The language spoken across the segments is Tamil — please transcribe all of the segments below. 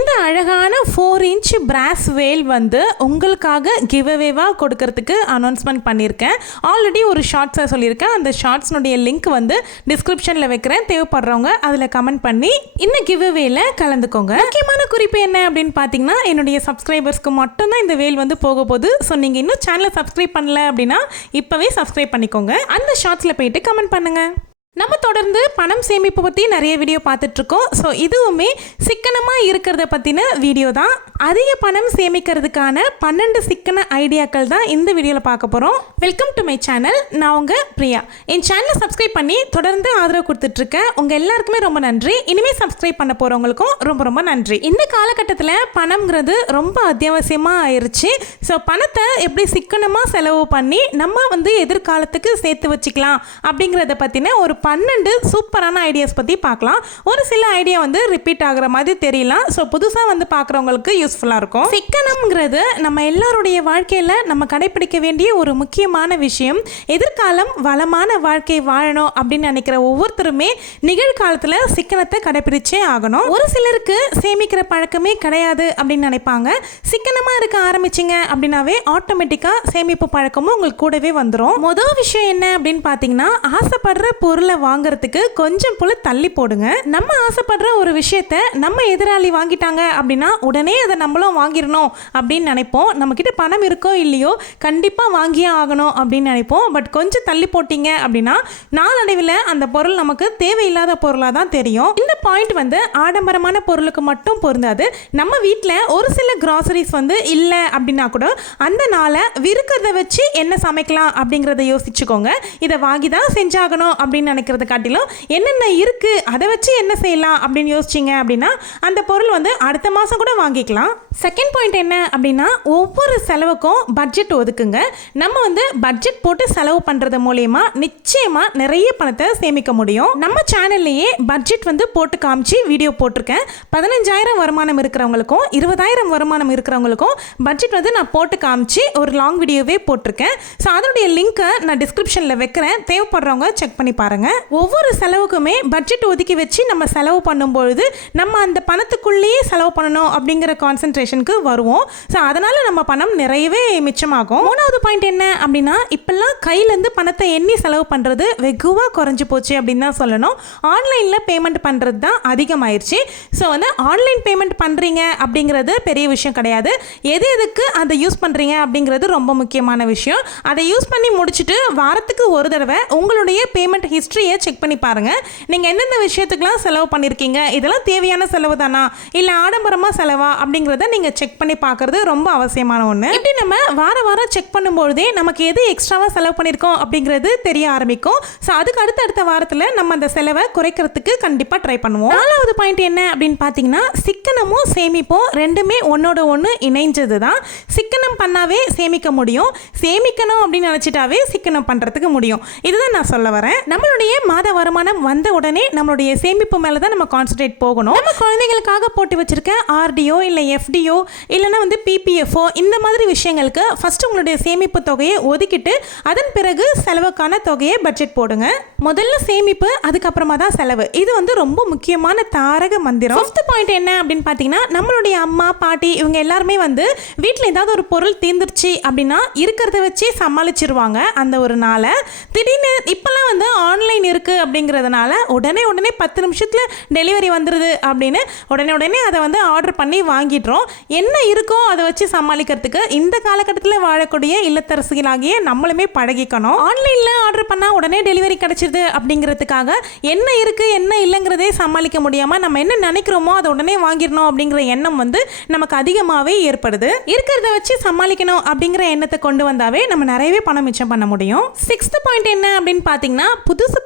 இந்த அழகான 4 இன்ச் பிராஸ் வேல் வந்து உங்களுக்காக கிவ் அவேவாக கொடுக்கறதுக்கு அனௌன்ஸ்மெண்ட் பண்ணியிருக்கேன். ஆல்ரெடி ஒரு ஷார்ட்ஸை சொல்லியிருக்கேன். அந்த ஷார்ட்ஸ்னுடைய லிங்க் வந்து டிஸ்கிரிப்ஷனில் வைக்கிறேன். தேவைப்படுறவங்க அதில் கமெண்ட் பண்ணி இந்த கிவ் அவேல கலந்துக்கோங்க. முக்கியமான குறிப்பு என்ன அப்படின்னு பார்த்தீங்கன்னா, என்னுடைய சப்ஸ்கிரைபர்ஸ்க்கு மட்டும்தான் இந்த வேல் வந்து போக போகுது. ஸோ நீங்கள் இன்னும் சேனலை சப்ஸ்கிரைப் பண்ணல அப்படின்னா இப்போவே சப்ஸ்கிரைப் பண்ணிக்கோங்க. அந்த ஷார்ட்ஸில் போயிட்டு கமெண்ட் பண்ணுங்கள். நம்ம தொடர்ந்து பணம் சேமிப்பு பற்றி நிறைய வீடியோ பார்த்துட்ருக்கோம். ஸோ இதுவுமே சிக்கனமாக இருக்கிறத பற்றின வீடியோ தான். அதிக பணம் சேமிக்கிறதுக்கான 12 சிக்கன ஐடியாக்கள் தான் இந்த வீடியோவில் பார்க்க போகிறோம். Welcome to my channel. நான் உங்கள் பிரியா. என் சேனலை சப்ஸ்கிரைப் பண்ணி தொடர்ந்து ஆதரவு கொடுத்துட்ருக்கேன். உங்கள் எல்லாருக்குமே ரொம்ப நன்றி. இனிமேல் சப்ஸ்கிரைப் பண்ண போகிறவங்களுக்கும் ரொம்ப ரொம்ப நன்றி. இந்த காலகட்டத்தில் பணம்ங்கிறது ரொம்ப அத்தியாவசியமாக ஆயிடுச்சு. ஸோ பணத்தை எப்படி சிக்கனமாக செலவு பண்ணி நம்ம வந்து எதிர்காலத்துக்கு சேர்த்து வச்சுக்கலாம் அப்படிங்கிறத பற்றின ஒரு 12 சூப்பரான ஐடியாஸ் பற்றி பார்க்கலாம். ஒரு சில ஐடியா வந்து ரிப்பீட் ஆகிற மாதிரி தெரியலாம். ஸோ புதுசாக வந்து பார்க்குறவங்களுக்கு யூஸ்ஃபுல்லாக இருக்கும். சிக்கனம்ங்கிறது நம்ம எல்லாருடைய வாழ்க்கையில் நம்ம கடைப்பிடிக்க வேண்டிய ஒரு முக்கியமான விஷயம். எதிர்காலம் வளமான வாழ்க்கை வாழணும் அப்படின்னு நினைக்கிற ஒவ்வொருத்தருமே நிகழ்காலத்தில் சிக்கனத்தை கடைப்பிடிச்சே ஆகணும். ஒரு சிலருக்கு சேமிக்கிற பழக்கமே கிடையாது அப்படின்னு நினைப்பாங்க. சிக்கனமாக இருக்க ஆரம்பிச்சிங்க அப்படின்னாவே ஆட்டோமேட்டிக்காக சேமிப்பு பழக்கமும் உங்களுக்கு கூடவே வந்துடும். முதல் விஷயம் என்ன அப்படின்னு பார்த்தீங்கன்னா, ஆசைப்படுற பொருளை வாங்குறதுக்கு கொஞ்சம் போல தள்ளி போடுங்க. நம்ம ஆசைப்படுற ஒரு விஷயத்த நம்ம எதிராளி வாங்கிட்டாங்க அப்படின்னா உடனே அதை நம்மளும் வாங்கிடணும் அப்படின்னு நினைப்போம். நம்ம கிட்ட பணம் இருக்கோ இல்லையோ கண்டிப்பாக வாங்கியே ஆகணும் அப்படின்னு நினைப்போம். பட் கொஞ்சம் தள்ளி போட்டீங்க அப்படின்னா நாளடைவில் அந்த பொருள் நமக்கு தேவையில்லாத பொருளாக தான் தெரியும். இந்த பாயிண்ட் வந்து ஆடம்பரமான பொருளுக்கு மட்டும் பொருந்தாது. நம்ம வீட்டில் ஒரு சில கிராசரிஸ் வந்து இல்லை அப்படின்னா கூட அந்த நாளை விற்கிறத வச்சு என்ன சமைக்கலாம் அப்படிங்கிறத யோசிச்சுக்கோங்க. இதை வாங்கி தான் செஞ்சாகணும் அப்படின்னு நினைக்கிறத காட்டிலும் என்னென்ன இருக்கு அதை வச்சு என்ன செய்யலாம் அப்படின்னு யோசிச்சிங்க அப்படின்னா அந்த பொருள் வந்து அடுத்த மாதம் கூட வாங்கிக்கலாம். செகண்ட் பாயிண்ட் என்ன அப்படின்னா, ஒவ்வொரு செலவுக்கும் பட்ஜெட் ஒதுக்குங்க. நம்ம வந்து பட்ஜெட் போட்டு செலவு பண்ணுறது மூலயமா நிச்சயமாக நிறைய பணத்தை சேமிக்க முடியும். நம்ம சேனல்லையே பட்ஜெட் வந்து போட்டு காமிச்சு வீடியோ போட்டிருக்கேன். 15,000 வருமானம் இருக்கிறவங்களுக்கும் 20,000 வருமானம் இருக்கிறவங்களுக்கும் பட்ஜெட் வந்து நான் போட்டு காமிச்சு ஒரு லாங் வீடியோவே போட்டிருக்கேன். ஸோ அதனுடைய லிங்க்கை நான் டிஸ்கிரிப்ஷனில் வைக்கிறேன். தேவைப்படுறவங்க செக் பண்ணி பாருங்க. ஒவ்வொரு செலவுக்குமே பட்ஜெட் ஒதுக்கி வச்சு நம்ம செலவு பண்ணும்பொழுது நம்ம அந்த பணத்துக்குள்ளேயே செலவு பண்ணணும் அப்படிங்கிற கான்சென்ட்ரேஷனுக்கு வருவோம். ஸோ அதனால நம்ம பணம் நிறையவே மிச்சமாகும். மூணாவது பாயிண்ட் என்ன அப்படின்னா, இப்பெல்லாம் கையிலேருந்து பணத்தை எண்ணி செலவு பண்ணுறது வெகுவாக குறைஞ்சி போச்சு அப்படின்னு தான் சொல்லணும். ஆன்லைனில் பேமெண்ட் பண்ணுறது தான் அதிகமாயிருச்சு. ஸோ வந்து ஆன்லைன் பேமெண்ட் பண்ணுறீங்க அப்படிங்கிறது பெரிய விஷயம் கிடையாது. எதுக்கு அதை யூஸ் பண்ணுறீங்க அப்படிங்கிறது ரொம்ப முக்கியமான விஷயம். அதை யூஸ் பண்ணி முடிச்சுட்டு வாரத்துக்கு ஒரு தடவை உங்களுடைய பேமெண்ட் ஹிஸ்ட்ரியை செக் பண்ணி பாருங்க. நீங்கள் எந்தெந்த விஷயத்துக்கெல்லாம் செலவு பண்ணியிருக்கீங்க, இதெல்லாம் தேவையான செலவு தானா இல்லை ஆடம்பரமாக செலவா அப்படிங்கிறத நீங்கள் செக் பண்ணி பார்க்கறது ரொம்ப அவசியமான ஒன்று. இப்படி நம்ம வாரம் செக் பண்ணும்பொழுதே நமக்கு எது எக்ஸ்ட்ராவாக செலவு பண்ணியிருக்கோம் அப்படிங்கிறது தெரிய ஆரம்பிக்கும். ஸோ அதுக்கு அடுத்த வாரத்தில் நம்ம அந்த செலவை குறைக்கிறதுக்கு கண்டிப்பாக ட்ரை பண்ணுவோம். நாலாவது பாயிண்ட் என்ன அப்படின்னு பார்த்தீங்கன்னா, சிக்கனமும் சேமிப்பும் ரெண்டுமே ஒன்னோட ஒன்று இணைஞ்சது தான். சிக்கனம் பண்ணாவே சேமிக்க முடியும், சேமிக்கணும் அப்படின்னு நினச்சிட்டாவே சிக்கனம் பண்ணுறதுக்கு முடியும். இதுதான் நான் சொல்ல வரேன். நம்மளுடைய மாத வருமானம் வந்த உடனே நம்மளுடைய சேமிப்பு மேலே தான் நம்ம கான்சன்ட்ரேட் போகணும். நம்ம குழந்தைங்களுக்காக போட்டு வச்சிருக்க ஆர்டிஓ இல்லை எஃப்டிஓ இல்லைனா வந்து பிபிஎஃப்ஓ இந்த மாதிரி விஷயங்களுக்கு ஃபர்ஸ்ட் உங்களுடைய சேமிப்பு தொகையை ஒதுக்கிட்டு அதன் பிறகு செலவுக்கான தொகையை பட்ஜெட் போடுங்க. முதல்ல சேமிப்பு, அதுக்கப்புறமா தான் செலவு. இது வந்து ரொம்ப முக்கியமான தாரக மந்திரம். ஃபிஃப்த் பாயிண்ட் என்ன அப்படின்னு பார்த்தீங்கன்னா, நம்மளுடைய அம்மா பாட்டி இவங்க எல்லாருமே வந்து வீட்டில் ஏதாவது ஒரு பொருள் தீர்ந்துருச்சு அப்படின்னா இருக்கிறத வச்சு சமாளிச்சிருவாங்க அந்த ஒரு நாளை. திடீர்னு இப்போல்லாம் வந்து ஆன்லைன் இருக்குது அப்படிங்கிறதுனால உடனே 10 நிமிஷத்தில் டெலிவரி வந்துடுது அப்படின்னு உடனே அதை வந்து ஆர்டர் பண்ணி வாங்கிடுறோம். என்ன இருக்கோ அதை வச்சு சமாளிக்கிறதுக்கு இந்த காலகட்டத்தில் வாழக்கூடிய இல்லத்தரசிகளாகிய நம்மளுமே பழகிக்கணும். ஆன்லைனில் ஆர்டர் பண்ணால் உடனே டெலிவரி கிடைச்சிது அப்படிங்கிறதுக்காக என்ன இருக்குது என்ன இல்லைங்கிறதே சமாளிக்க முடியாமல் நம்ம என்ன நினைக்கிறோமோ அதை உடனே வாங்கிடணும் அப்படிங்கிற எண்ணம் வந்து நமக்கு அதிகமாகவே ஏற்படுது. இருக்கிறத வச்சு சமாளிக்கணும் அப்படிங்கிற எண்ணத்தை கொண்டு வந்தாவே நம்ம நிறையவே பணம் மிச்சம் பண்ண முடியும். சிக்ஸ்த் பாயிண்ட் என்ன அப்படின்னு பார்த்தீங்கன்னா,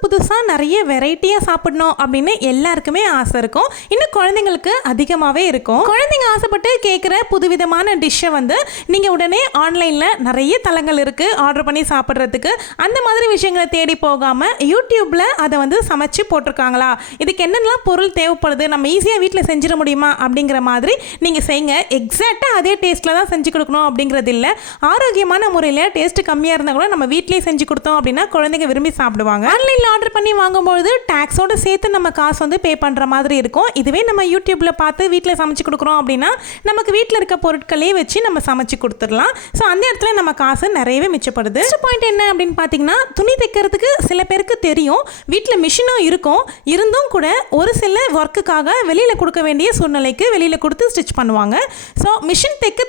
புதுசாக நிறைய வெரைட்டியாக சாப்பிடணும் அப்படின்னு எல்லாருக்குமே ஆசை இருக்கும். இன்னும் குழந்தைங்களுக்கு அதிகமாகவே இருக்கும். குழந்தைங்க ஆசைப்பட்டு கேட்குற புதுவிதமான டிஷ்ஷை வந்து நீங்கள் உடனே ஆன்லைனில் நிறைய தளங்கள் இருக்குது ஆர்டர் பண்ணி சாப்பிட்றதுக்கு. அந்த மாதிரி விஷயங்களை தேடி போகாமல் யூடியூப்பில் அதை வந்து சமைச்சு போட்டிருக்காங்களா, இதுக்கு என்னென்னலாம் பொருள் தேவைப்படுது, நம்ம ஈஸியாக வீட்டில் செஞ்சிட முடியுமா அப்படிங்கிற மாதிரி நீங்கள் செய்யுங்க. எக்ஸாக்டாக அதே டேஸ்ட்டில் தான் செஞ்சு கொடுக்கணும் அப்படிங்கிறது இல்லை. ஆரோக்கியமான முறையில் டேஸ்ட்டு கம்மியாக இருந்தால் கூட நம்ம வீட்டிலேயே செஞ்சு கொடுத்தோம் அப்படின்னா குழந்தைங்க விரும்பி சாப்பிடுவாங்க. ஆன்லைனில் ஆன்லைனில் ஆர்டர் பண்ணி வாங்கும்போது டேக்ஸோடு சேர்த்து நம்ம காசு வந்து பே பண்ணுற மாதிரி இருக்கும். இதுவே நம்ம யூடியூப்பில் பார்த்து வீட்டில் சமைச்சு கொடுக்குறோம் அப்படின்னா நமக்கு வீட்டில் இருக்க பொருட்களே வச்சு நம்ம சமைச்சு கொடுத்துடலாம். ஸோ அந்த இடத்துல நம்ம காசு நிறையவே மிச்சப்படுது. நெக்ஸ்ட் பாயிண்ட் என்ன அப்படின்னு பார்த்தீங்கன்னா, துணி தைக்கிறதுக்கு சில பேருக்கு தெரியும், வீட்டில் மிஷினும் இருக்கும், இருந்தும் கூட ஒரு சில ஒர்க்குக்காக வெளியில் கொடுக்க வேண்டிய சூழ்நிலைக்கு வெளியில் கொடுத்து ஸ்டிச் பண்ணுவாங்க. ஸோ மிஷின் தைக்க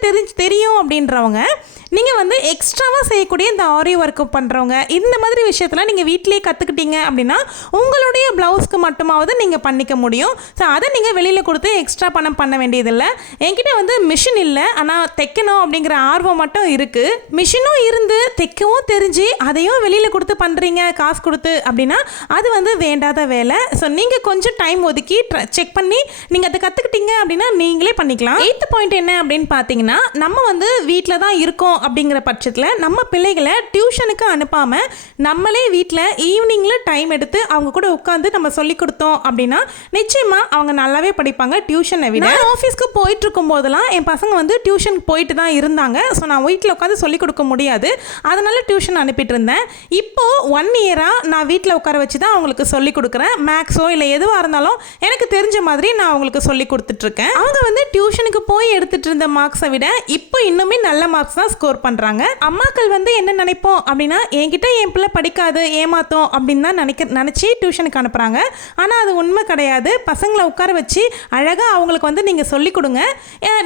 தெரியும் அப்படின்றவங்க நீங்கள் வந்து எக்ஸ்ட்ராவாக செய்யக்கூடிய இந்த ஆரி ஒர்க்கு பண்ணுறவங்க இந்த மாதிரி விஷயத்தில் நீங்கள் வீட்டிலேயே கற்றுக்கிட்டீங்க அப்படின்னா உங்களுடைய ப்ளவுஸ்க்கு மட்டுமாவது நீங்கள் பண்ணிக்க முடியும். ஸோ அதை நீங்கள் வெளியில் கொடுத்து எக்ஸ்ட்ரா பணம் பண்ண வேண்டியதில்லை. என்கிட்ட வந்து மிஷின் இல்லை, ஆனால் தைக்கணும் அப்படிங்கிற ஆர்வம் மட்டும் இருக்குது. மிஷினும் இருந்து தைக்கவும் தெரிஞ்சு அதையும் வெளியில் கொடுத்து பண்ணுறீங்க காசு கொடுத்து அப்படின்னா அது வந்து வேண்டாத வேலை. ஸோ நீங்கள் கொஞ்சம் டைம் ஒதுக்கி செக் பண்ணி நீங்கள் அதை கற்றுக்கிட்டீங்க அப்படின்னா நீங்களே பண்ணிக்கலாம். 8th பாயிண்ட் என்ன அப்படின்னு பார்த்தீங்கன்னா, நம்ம வந்து வீட்டில் தான் இருக்கோம் அப்படிங்கிற பட்சத்தில் நம்ம பிள்ளைகளை டியூஷனுக்கு அனுப்பாமல் நம்மளே வீட்டில் ஈவினிங்கில் டைம் எடுத்து அவங்க கூட உட்காந்து நம்ம சொல்லி கொடுத்தோம் அப்படின்னா நிச்சயமாக அவங்க நல்லாவே படிப்பாங்க டியூஷனை விட. ஆஃபீஸ்க்கு போயிட்டு இருக்கும் போதெல்லாம் என் பசங்க வந்து டியூஷன் போயிட்டு தான் இருந்தாங்க. ஸோ நான் வீட்டில் உட்காந்து சொல்லிக் கொடுக்க முடியாது, அதனால டியூஷன் அனுப்பிட்டு இருந்தேன். இப்போது 1 இயராக நான் வீட்டில் உட்கார வச்சு தான் அவங்களுக்கு சொல்லிக் கொடுக்குறேன். மேக்ஸோ இல்லை எதுவாக இருந்தாலும் எனக்கு தெரிஞ்ச மாதிரி நான் அவங்களுக்கு சொல்லி கொடுத்துட்ருக்கேன். அவங்க வந்து டியூஷனுக்கு போய் எடுத்துகிட்டு இருந்த மார்க்ஸை விட இப்போ இன்னுமே நல்ல மார்க்ஸ் தான் ஸ்கோர் பண்ணுறாங்க. அம்மாக்கள் வந்து என்ன நினைப்போம் அப்படின்னா, என்கிட்ட என் பிள்ளை படிக்காது ஏமாத்தோம் அப்படின்னு தான் நினச்சி டியூஷனுக்கு அனுப்புகிறாங்க. ஆனால் அது உண்மை கிடையாது. பசங்களை உட்கார வச்சு அழகாக அவங்களுக்கு வந்து நீங்கள் சொல்லிக் கொடுங்க.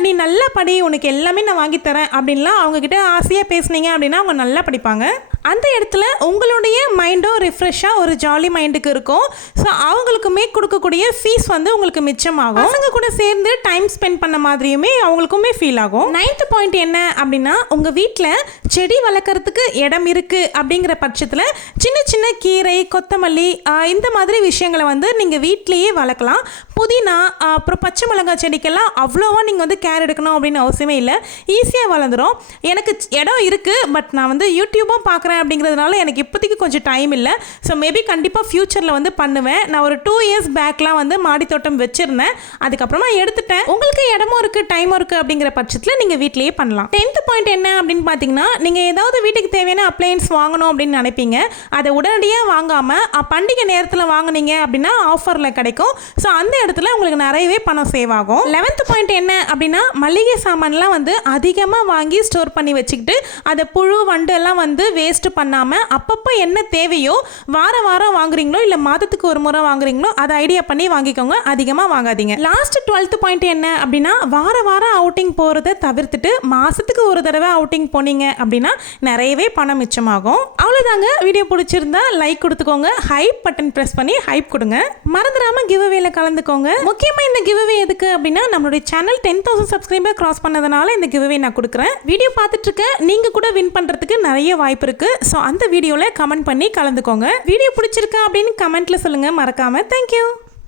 நீ நல்லா படி, உனக்கு எல்லாமே நான் வாங்கித்தரேன் அப்படின்லாம் அவங்கக்கிட்ட ஆசையாக பேசுனீங்க அப்படின்னா அவங்க நல்லா படிப்பாங்க. அந்த இடத்துல உங்களுடைய மைண்டும் ரிஃப்ரெஷ்ஷாக ஒரு ஜாலி மைண்டுக்கு இருக்கும். ஸோ அவங்களுக்குமே கொடுக்கக்கூடிய ஃபீஸ் வந்து உங்களுக்கு மிச்சமாகும். பசங்க கூட சேர்ந்து டைம் ஸ்பெண்ட் பண்ண மாதிரியுமே அவங்களுக்குமே ஃபீல் ஆகும். 9th பாயிண்ட் என்ன அப்படின்னா, உங்கள் வீட்டில் செடி வளர்க்குறதுக்கு இடம் இருக்குது அப்படிங்கிற பட்சத்தில் சின்ன சின்ன கீரை, கொத்தமல்லி இந்த மாதிரி விஷயங்களை வந்து நீங்கள் வீட்டிலையே வளர்க்கலாம். புதினா, அப்புறம் பச்சை மிளகாய் செடிக்கெல்லாம் அவ்வளோவா நீங்கள் வந்து கேர் எடுக்கணும் அப்படின்னு அவசியமே இல்லை, ஈஸியாக வளர்ந்துடும். எனக்கு இடம் இருக்குது, பட் நான் வந்து யூடியூப்பும் பார்க்குறேன் அப்படிங்கிறதுனால எனக்கு இப்போதைக்கு கொஞ்சம் டைம் இல்லை. ஸோ மேபி கண்டிப்பாக ஃப்யூச்சரில் வந்து பண்ணுவேன். நான் ஒரு 2 இயர்ஸ் பேக்லாம் வந்து மாடி தோட்டம் வச்சுருந்தேன், அதுக்கப்புறமா எடுத்துட்டேன். உங்களுக்கு இடமும் இருக்குது டைமும் இருக்குது அப்படிங்கிற பட்சத்தில் நீங்கள் வீட்டிலேயே பண்ணலாம். 10th பாயிண்ட் என்ன அப்படின்னு பார்த்தீங்கன்னா, நீங்கள் ஏதாவது வீட்டுக்கு தேவையான அப்ளையன்ஸ் வாங்கணும் அப்படின்னு நினைப்பீங்க, அதை உடனடியாக வாங்காமல் பண்டிகை நேரத்தில் வாங்கினீங்க அப்படின்னா ஆஃபரில் கிடைக்கும். ஸோ அந்த இடத்துல உங்களுக்கு நிறையவே பணம் சேவ் ஆகும். 11th பாயிண்ட் என்ன அப்படின்னா, மளிகை சாமான்லாம் வந்து அதிகமாக வாங்கி ஸ்டோர் பண்ணி வச்சுக்கிட்டு அதை புழு வண்டு எல்லாம் வந்து வேஸ்ட் பண்ணாமல் அப்பப்போ என்ன தேவையோ வாரம் வாங்குறீங்களோ இல்லை மாதத்துக்கு ஒரு முறை வாங்குறீங்களோ அதை ஐடியா பண்ணி வாங்கிக்கோங்க, அதிகமாக வாங்காதீங்க. லாஸ்ட் 12th பாயிண்ட் என்ன அப்படின்னா, வாரம் அவுட்டிங் போகிறத தவிர்த்துட்டு மாதத்துக்கு ஒரு தடவை அவுட்டிங் போனீங்க அப்படின்னா நிறையவே பணம் மிச்சமாகும். அவ்வளோதாங்க. வீடியோ பிடிச்சிருந்தா லைக் கொடுத்துக்கோங்க, ஹைப் பட்டன் ப்ரெஸ் பண்ணி ஹைப் கொடுங்க. மறந்துடாம கிவ்அவேல கலந்துக்கோங்க. முக்கியமாக இந்த கிவ்அவே எதுக்கு அப்படின்னா, நம்மளுடைய சேனல் 10,000 சப்ஸ்கிரைபர் கிராஸ் பண்ணதுனால இந்த கிவ்அவே நான் கொடுக்குறேன். வீடியோ பார்த்துட்டு இருக்க நீங்கள் கூட வின் பண்ணுறதுக்கு நிறைய வாய்ப்பு இருக்குது. ஸோ அந்த வீடியோவில் கமெண்ட் பண்ணி கலந்துக்கோங்க. வீடியோ பிடிச்சிருக்கா அப்படின்னு கமெண்ட்டில் சொல்லுங்கள் மறக்காமல். தேங்க்யூ.